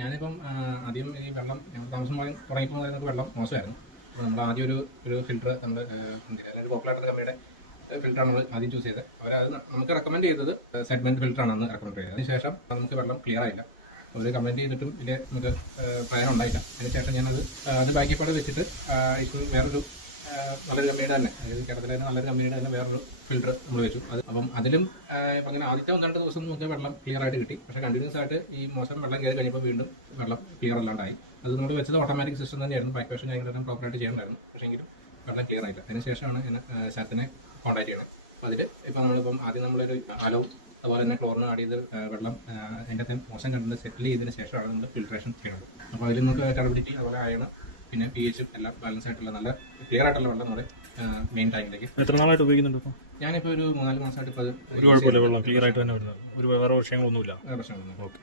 ഞാനിപ്പം ആദ്യം ഈ വെള്ളം ഞങ്ങൾ താമസം തുടങ്ങിയപ്പോൾ നമുക്ക് വെള്ളം മോശമായിരുന്നു. അപ്പോൾ നമ്മൾ ആദ്യം ഒരു ഫിൽറ്റർ നമ്മൾ ഒരു പോപ്പുലർ കമ്പനിയുടെ ഫിൽറ്ററാണ് നമ്മൾ ആദ്യം ചൂസ് ചെയ്തത്. അവരത് നമുക്ക് റെക്കമെൻഡ് ചെയ്തത് സെഗ്മെന്റ് ഫിൽറ്ററാണ് അന്ന് റെക്കമെൻഡ് ചെയ്തത്. അതിനുശേഷം നമുക്ക് വെള്ളം ക്ലിയർ ആയില്ല. ഒരു കംപ്ലൈൻറ്റ് ചെയ്തിട്ടും വലിയ നമുക്ക് പ്രയോജനം ഉണ്ടായില്ല. അതിനുശേഷം ഞാനത് ബാക്കിപ്പാട് വെച്ചിട്ട് ഇപ്പോൾ വേറൊരു നല്ലൊരു കമ്പനിയുടെ തന്നെ, അതായത് കേരളത്തിലെ നല്ലൊരു കമ്പനിയുടെ തന്നെ വേറൊരു ഫിൽറ്റർ നമ്മൾ വെച്ചു. അപ്പം അതിലും അങ്ങനെ ആദ്യത്തെ 1-2 ദിവസം നമുക്ക് വെള്ളം ക്ലിയർ ആയിട്ട് കിട്ടി. പക്ഷേ കണ്ടിന്യൂസ് ആയിട്ട് ഈ മോശം വെള്ളം കയറി കഴിഞ്ഞപ്പോൾ വീണ്ടും വെള്ളം ക്ലിയർ അല്ലാണ്ടായി. അത് നമ്മൾ വെച്ചത് ഓട്ടോമാറ്റിക് സിസ്റ്റം തന്നെയായിരുന്നു. ബാക്ക് വാഷും കാര്യങ്ങളെല്ലാം പ്രോപ്പറായിട്ട് ചെയ്യണമായിരുന്നു. പക്ഷേ എങ്കിലും വെള്ളം ക്ലിയർ ആയില്ല. അതിനുശേഷമാണ് ശരത്തിനെ കോൺടാക്ട് ചെയ്യുന്നത്. അപ്പോൾ അതിൽ ഇപ്പോൾ നമ്മളിപ്പം ആദ്യം നമ്മളൊരു അലവും അതുപോലെ തന്നെ ക്ലോറിന് ആഡ് ചെയ്ത് വെള്ളം അതിൻ്റെ അകത്ത് മോശം കണ്ടത് സെറ്റിൽ ചെയ്തതിന് ശേഷമാണ് നമ്മൾ ഫിൽട്രേഷൻ ചെയ്യുന്നത്. അപ്പോൾ അതിൽ നമുക്ക് ടർബിഡിറ്റി അതുപോലെ അയണ് പിന്നെ pH എല്ലാം ബാലൻസ് ആയിട്ടുള്ള നല്ല ക്ലിയർ ആയിട്ടുള്ള വെള്ളം നമ്മുടെ മെയിൻ ടാങ്കിലേക്ക്. എത്ര നാളായിട്ട് ഉപയോഗിക്കുന്നുണ്ട് ഇപ്പോൾ? ഞാനിപ്പോൾ ഒരു 3-4 മാസമായിട്ട് ഇപ്പോൾ ഒരു കുഴപ്പമില്ല, വെള്ളം ക്ലിയർ ആയിട്ട് തന്നെ വരുന്നത്, ഒരു വേറെ വിഷയങ്ങളൊന്നുമില്ല. പ്രശ്നമൊന്നും. ഓക്കെ.